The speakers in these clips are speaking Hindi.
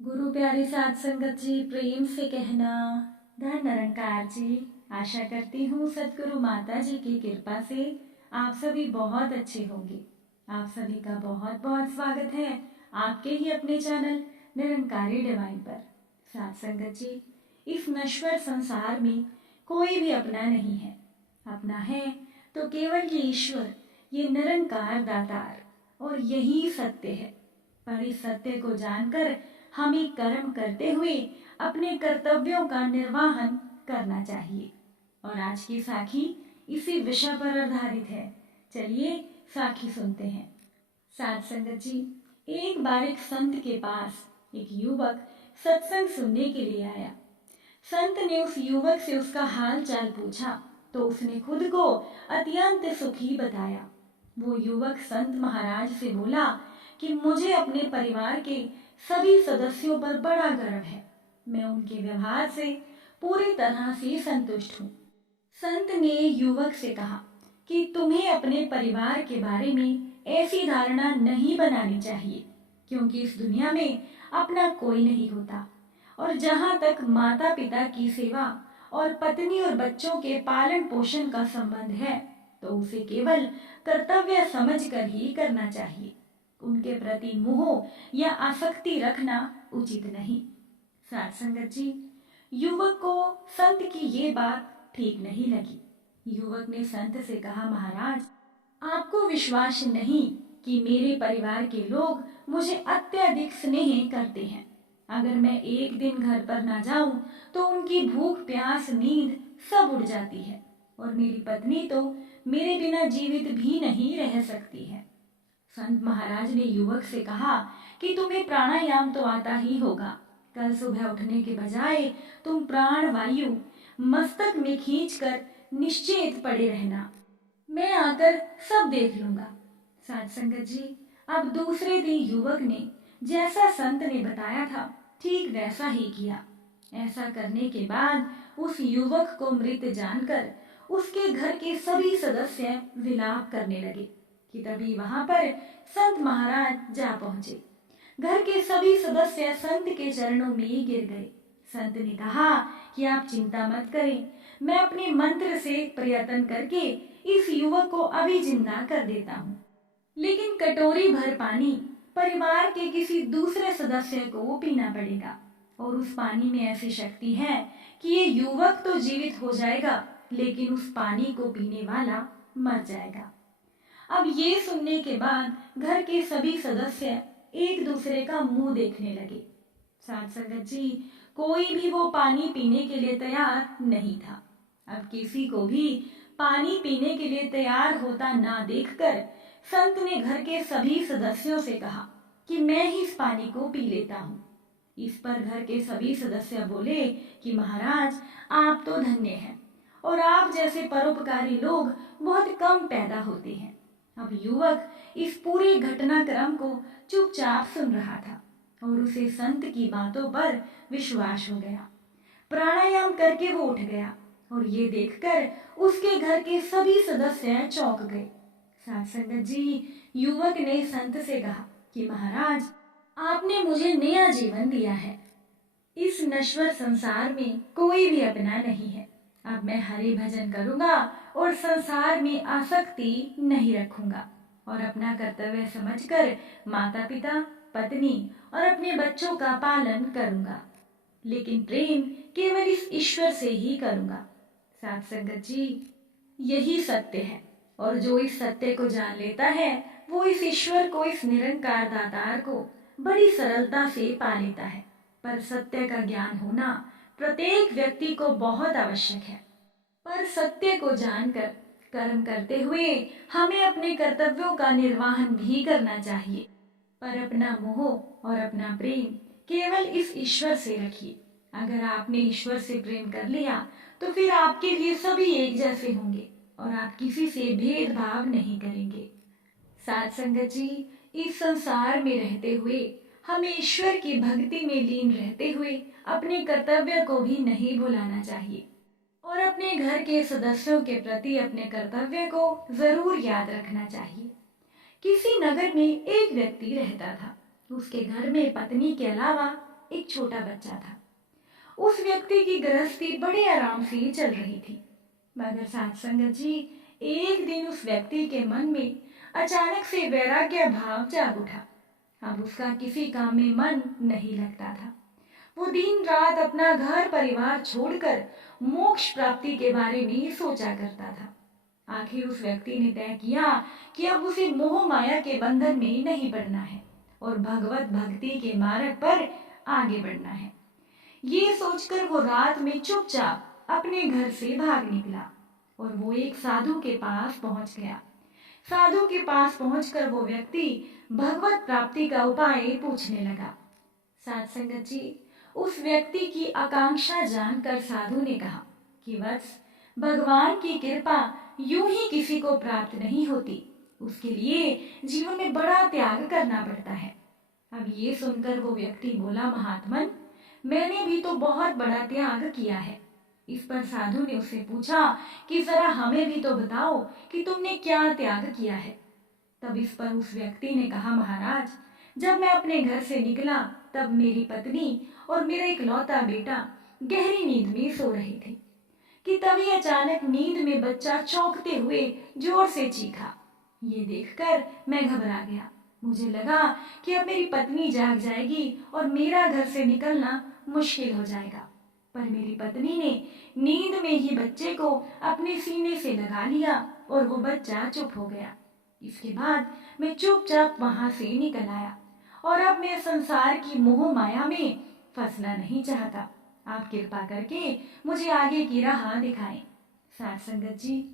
गुरु प्यारी साध संगत जी, प्रेम से कहना धन निरंकार जी। आशा करती हूँ सतगुरु माता जी की कृपा से आप सभी बहुत अच्छे होंगे। आप सभी का बहुत बहुत स्वागत है आपके ही अपने चैनल निरंकारी डिवाइन पर। साध संगत जी, इस नश्वर संसार में कोई भी अपना नहीं है। अपना है तो केवल ये ईश्वर, ये निरंकार दातार, और यही सत्य है। पर इस सत्य को जानकर हमें कर्म करते हुए अपने कर्तव्यों का निर्वहन करना चाहिए। और आज की साखी इसी विषय पर आधारित है। चलिए साखी सुनते हैं। साध संगत जी, एक बार एक संत के पास एक युवक सत्संग सुनने के लिए आया। संत ने उस युवक से उसका हाल चाल पूछा तो उसने खुद को अत्यंत सुखी बताया। वो युवक संत महाराज से बोला कि मुझे अपने परिवार के सभी सदस्यों पर बड़ा गर्व है। मैं उनके व्यवहार से पूरी तरह से संतुष्ट हूँ। संत ने युवक से कहा कि तुम्हें अपने परिवार के बारे में ऐसी धारणा नहीं बनानी चाहिए, क्योंकि इस दुनिया में अपना कोई नहीं होता। और जहाँ तक माता पिता की सेवा और पत्नी और बच्चों के पालन पोषण का संबंध है, तो उसे केवल कर्तव्य समझकर ही करना चाहिए। उनके प्रति मोह या आसक्ति रखना उचित नहीं। साथ संगत जी, युवक को संत की ये बात ठीक नहीं लगी। युवक ने संत से कहा, महाराज, आपको विश्वास नहीं कि मेरे परिवार के लोग मुझे अत्यधिक स्नेह करते हैं। अगर मैं एक दिन घर पर ना जाऊं तो उनकी भूख प्यास नींद सब उड़ जाती है, और मेरी पत्नी तो मेरे बिना जीवित भी नहीं रह सकती है। संत महाराज ने युवक से कहा कि तुम्हें प्राणायाम तो आता ही होगा। कल सुबह उठने के बजाय तुम प्राण वायु मस्तक में खींचकर निश्चित पड़े रहना, मैं आकर सब देख लूंगा। साध संगत जी, अब दूसरे दिन युवक ने जैसा संत ने बताया था ठीक वैसा ही किया। ऐसा करने के बाद उस युवक को मृत जानकर उसके घर के सभी सदस्य विलाप करने लगे कि तभी वहां पर संत महाराज जा पहुंचे। घर के सभी सदस्य संत के चरणों में गिर गए। संत ने कहा कि आप चिंता मत करें, मैं अपने मंत्र से प्रयत्न करके इस युवक को अभी जिंदा कर देता हूँ। लेकिन कटोरी भर पानी परिवार के किसी दूसरे सदस्य को पीना पड़ेगा, और उस पानी में ऐसी शक्ति है कि ये युवक तो जीवित हो जाएगा, लेकिन उस पानी को पीने वाला मर जाएगा। अब ये सुनने के बाद घर के सभी सदस्य एक दूसरे का मुंह देखने लगे। साथ संगत जी, कोई भी वो पानी पीने के लिए तैयार नहीं था। अब किसी को भी पानी पीने के लिए तैयार होता ना देखकर संत ने घर के सभी सदस्यों से कहा कि मैं ही इस पानी को पी लेता हूँ। इस पर घर के सभी सदस्य बोले कि महाराज, आप तो धन्य हैं, और आप जैसे परोपकारी लोग बहुत कम पैदा होते हैं। अब युवक इस पूरे घटनाक्रम को चुपचाप सुन रहा था, और उसे संत की बातों पर विश्वास हो गया। प्राणायाम करके वो उठ गया, और ये देखकर उसके घर के सभी सदस्य चौंक गए। साथ संगत जी, युवक ने संत से कहा कि महाराज, आपने मुझे नया जीवन दिया है। इस नश्वर संसार में कोई भी अपना नहीं है। अब मैं हरि भजन करूंगा और संसार में आसक्ति नहीं रखूंगा, और अपना कर्तव्य समझकर माता पिता, पत्नी और अपने बच्चों का पालन करूंगा, लेकिन प्रेम केवल इस ईश्वर से ही करूंगा। साथ संगत जी, यही सत्य है, और जो इस सत्य को जान लेता है वो इस ईश्वर को, इस निरंकार दातार को बड़ी सरलता से पा लेता है। पर सत्य का ज्ञान होना प्रत्येक व्यक्ति को बहुत आवश्यक है। पर सत्य को जानकर कर्म करते हुए हमें अपने कर्तव्यों का निर्वहन भी करना चाहिए। पर अपना मोह और अपना प्रेम केवल इस ईश्वर से रखिए। अगर आपने ईश्वर से प्रेम कर लिया तो फिर आपके लिए सभी एक जैसे होंगे, और आप किसी से भेदभाव नहीं करेंगे। साथ संगत जी, इस संसार में रहते हुए हमें ईश्वर की भक्ति में लीन रहते हुए अपने कर्तव्य को भी नहीं भुलाना चाहिए, और अपने घर के सदस्यों के प्रति अपने कर्तव्य को जरूर याद रखना चाहिए। किसी नगर में एक व्यक्ति रहता था। उसके घर में पत्नी के अलावा एक छोटा बच्चा था। उस व्यक्ति की गृहस्थी बड़े आराम से चल रही थी। मगर साथ संगत जी, एक दिन उस व्यक्ति के मन में अचानक से वैराग्य भाव जाग उठा। अब उसका किसी काम में मन नहीं लगता था। वो दिन रात अपना घर परिवार छोड़कर मोक्ष प्राप्ति के बारे में सोचा करता था। आखिर उस व्यक्ति ने तय किया कि अब उसे मोह माया के बंधन में नहीं पड़ना है और भगवत भक्ति के मार्ग पर आगे बढ़ना है। ये सोचकर वो रात में चुपचाप अपने घर से भाग निकला और वो एक साधु के पास पहुंच गया। साधु के पास पहुंचकर वो व्यक्ति भगवत प्राप्ति का उपाय पूछने लगा। साथ संगत जी, उस व्यक्ति की आकांक्षा जानकर साधु ने कहा कि वत्स, भगवान की कृपा यूं ही किसी को प्राप्त नहीं होती, उसके लिए जीवन में बड़ा त्याग करना पड़ता है। अब ये सुनकर वो व्यक्ति बोला, महात्मन, मैंने भी तो बहुत बड़ा त्याग किया है। इस पर साधु ने उससे पूछा कि जरा हमें भी तो बताओ कि तुमने क्या त्याग किया है। तब इस पर उस व्यक्ति ने कहा, महाराज, जब मैं अपने घर से निकला तब मेरी पत्नी और मेरा इकलौता बेटा गहरी नींद में सो रहे थे कि तभी अचानक नींद में बच्चा चौंकते हुए जोर से चीखा। ये देखकर मैं घबरा गया। मुझे लगा कि अब मेरी पत्नी जाग जाएगी और मेरा घर से निकलना मुश्किल हो जाएगा। पर मेरी पत्नी ने नींद में ही बच्चे को अपने सीने से लगा लिया और वो बच्चा चुप हो गया। इसके बाद मैं चुपचाप वहां से निकल आया और अब मैं संसार की मोह माया में फंसना नहीं चाहता। आप कृपा करके मुझे आगे की राह दिखाएं। साथ संगत जी,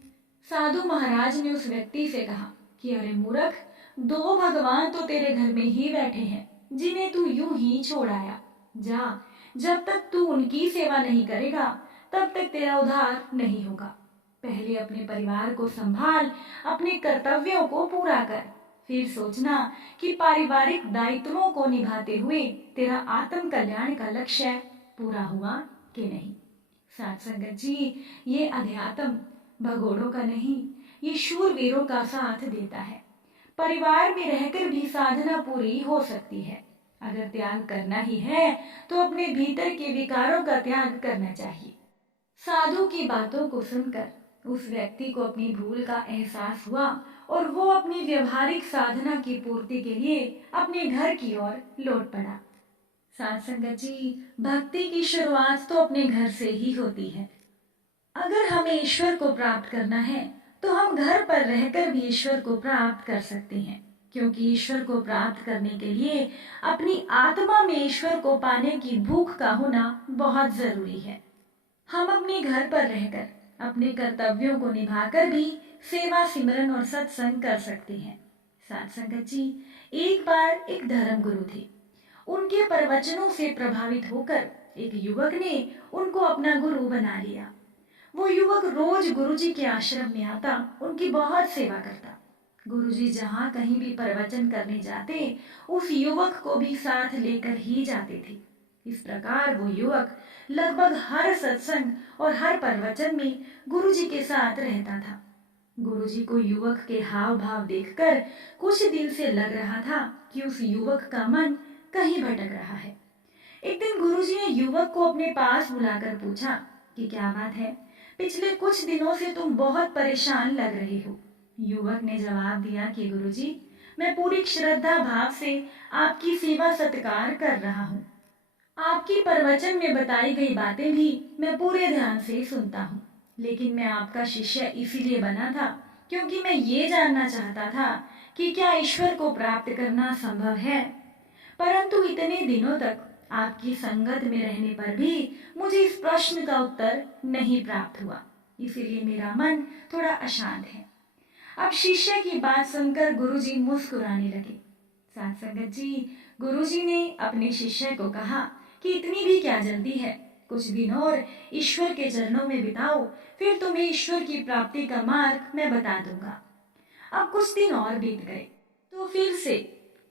साधु महाराज ने उस व्यक्ति से कहा कि अरे मूर्ख, दो भगवान तो तेरे घर में ही बैठे हैं जिन्हें तू यूं ही छोड़ आया। जा, जब तक तू उनकी सेवा नहीं करेगा तब तक तेरा उद्धार नहीं होगा। पहले अपने परिवार को संभाल, अपने कर्तव्यों को पूरा कर, फिर सोचना कि पारिवारिक दायित्वों को निभाते हुए तेरा आत्म कल्याण का लक्ष्य पूरा हुआ कि नहीं। साथ संगत जी, ये अध्यात्म भगोड़ों का नहीं, ये शूरवीरों का साथ देता है। परिवार में रहकर भी साधना पूरी हो सकती है। अगर त्याग करना ही है तो अपने भीतर के विकारों का त्याग करना चाहिए। साधु की बातों को सुनकर उस व्यक्ति को अपनी भूल का एहसास हुआ और वो अपनी व्यवहारिक साधना की पूर्ति के लिए अपने घर की ओर लौट पड़ा। साथ संगत जी, भक्ति की शुरुआत तो अपने घर से ही होती है। अगर हमें ईश्वर को प्राप्त करना है तो हम घर पर रहकर भी ईश्वर को प्राप्त कर सकते हैं, क्योंकि ईश्वर को प्राप्त करने के लिए अपनी आत्मा में ईश्वर को पाने की भूख का होना बहुत जरूरी है। हम अपने घर पर रहकर अपने कर्तव्यों को निभाकर भी सेवा, सिमरन और सत्संग कर सकते हैं। साथ संगत जी, एक बार एक धर्म गुरु थे। उनके प्रवचनों से प्रभावित होकर एक युवक ने उनको अपना गुरु बना लिया। वो युवक रोज गुरुजी के आश्रम में आता, उनकी बहुत सेवा करता। गुरुजी जहाँ कहीं भी प्रवचन करने जाते, उस युवक को भी साथ लेकर ही जाते थे। इस प्रकार वो युवक लगभग हर सत्संग और हर प्रवचन में गुरुजी के साथ रहता था। गुरुजी को युवक के हाव भाव देखकर कुछ दिन से लग रहा था कि उस युवक का मन कहीं भटक रहा है। एक दिन गुरुजी ने युवक को अपने पास बुलाकर पूछा कि क्या बात है, पिछले कुछ दिनों से तुम बहुत परेशान लग रहे हो। युवक ने जवाब दिया कि गुरुजी, मैं पूरी श्रद्धा भाव से आपकी सेवा सत्कार कर रहा हूँ। आपकी प्रवचन में बताई गई बातें भी मैं पूरे ध्यान से सुनता हूँ, लेकिन मैं आपका शिष्य इसीलिए बना था क्योंकि मैं ये जानना चाहता था कि क्या ईश्वर को प्राप्त करना संभव है। परंतु इतने दिनों तक आपकी संगत में रहने पर भी मुझे इस प्रश्न का उत्तर नहीं प्राप्त हुआ, इसीलिए मेरा मन थोड़ा अशांत है। अब शिष्य की बात सुनकर गुरुजी मुस्कुराने लगे। साथ संगत जी, गुरुजी ने अपने शिष्य को कहा कि इतनी भी क्या जल्दी है, कुछ दिन और ईश्वर के चरणों में बिताओ, फिर तुम्हें ईश्वर की प्राप्ति का मार्ग मैं बता दूंगा। अब कुछ दिन और बीत गए तो फिर से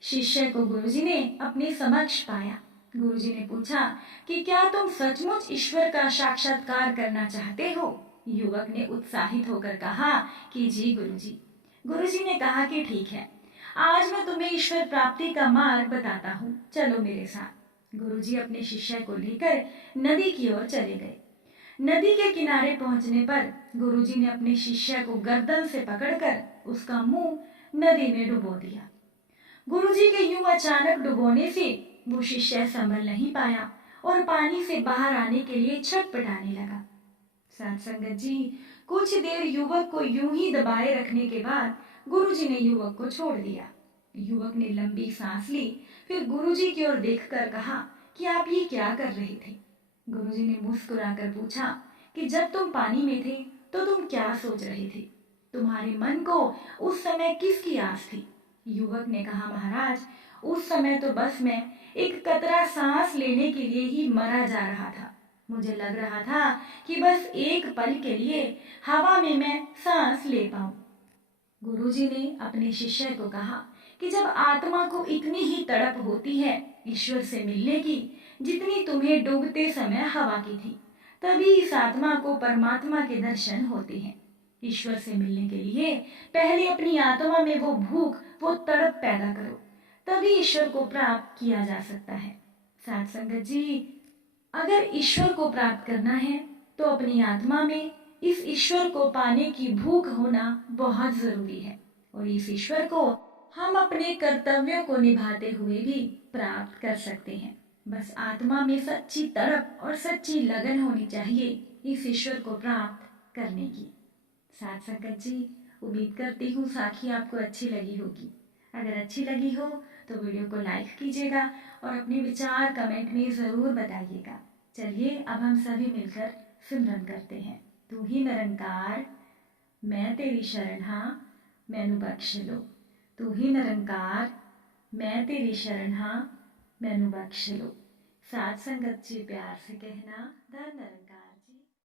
शिष्य को गुरुजी ने अपने समक्ष पाया। गुरुजी ने पूछा कि क्या तुम सचमुच ईश्वर का साक्षात्कार करना चाहते हो। युवक ने उत्साहित होकर कहा कि जी गुरुजी। गुरुजी ने कहा कि ठीक है, आज मैं तुम्हें ईश्वर प्राप्ति का मार्ग बताता हूँ, चलो मेरे साथ। गुरुजी अपने शिष्य को लेकर नदी की ओर चले गए। नदी के किनारे पहुंचने पर गुरुजी ने अपने शिष्य को गर्दन से पकड़कर उसका मुंह नदी में डुबो दिया। गुरुजी के यूं अचानक डुबोने से वो शिष्य संभल नहीं पाया और पानी से बाहर आने के लिए छटपटाने लगा। साथ संगत जी, कुछ देर युवक को यूं ही दबाए रखने के बाद गुरुजी ने युवक को छोड़ दिया। युवक ने लंबी सांस ली, फिर गुरुजी की ओर देखकर कहा कि आप ये क्या कर रहे थे। गुरुजी ने मुस्कुराकर पूछा कि जब तुम पानी में थे तो तुम क्या सोच रहे थे, तुम्हारे मन को उस समय किसकी आस थी। युवक ने कहा, महाराज, उस समय तो बस मैं एक कतरा सांस लेने के लिए ही मरा जा रहा था। मुझे लग रहा था कि बस एक पल के लिए हवा में मैं सांस ले पाऊं। गुरुजी ने अपने शिष्य को कहा कि जब आत्मा को इतनी ही तड़प होती है ईश्वर से मिलने की जितनी तुम्हें डूबते समय हवा की थी, तभी इस आत्मा को परमात्मा के दर्शन होते हैं। ईश्वर से मिलने के लिए पहले अपनी आत्मा में वो भूख, वो तड़प पैदा करो, तभी ईश्वर को प्राप्त किया जा सकता है। साथ संगत जी, अगर ईश्वर को प्राप्त करना है तो अपनी आत्मा में इस ईश्वर को पाने की भूख होना बहुत जरूरी है, और इस ईश्वर को हम अपने कर्तव्यों को निभाते हुए भी प्राप्त कर सकते हैं। बस आत्मा में सच्ची तड़प और सच्ची लगन होनी चाहिए इस ईश्वर को प्राप्त करने की। साथ संगत जी, उम्मीद करती हूँ साखी आपको अच्छी लगी होगी। अगर अच्छी लगी हो तो वीडियो को लाइक कीजिएगा और अपने विचार कमेंट में ज़रूर बताइएगा। चलिए अब हम सभी मिलकर सिमरन करते हैं। तू ही निरंकार, मैं तेरी शरण हाँ, मैनू बख्श लो। तू ही निरंकार, मैं तेरी शरण हाँ, मैनू बख्श लो। साथ संगत जी प्यार से कहना, धन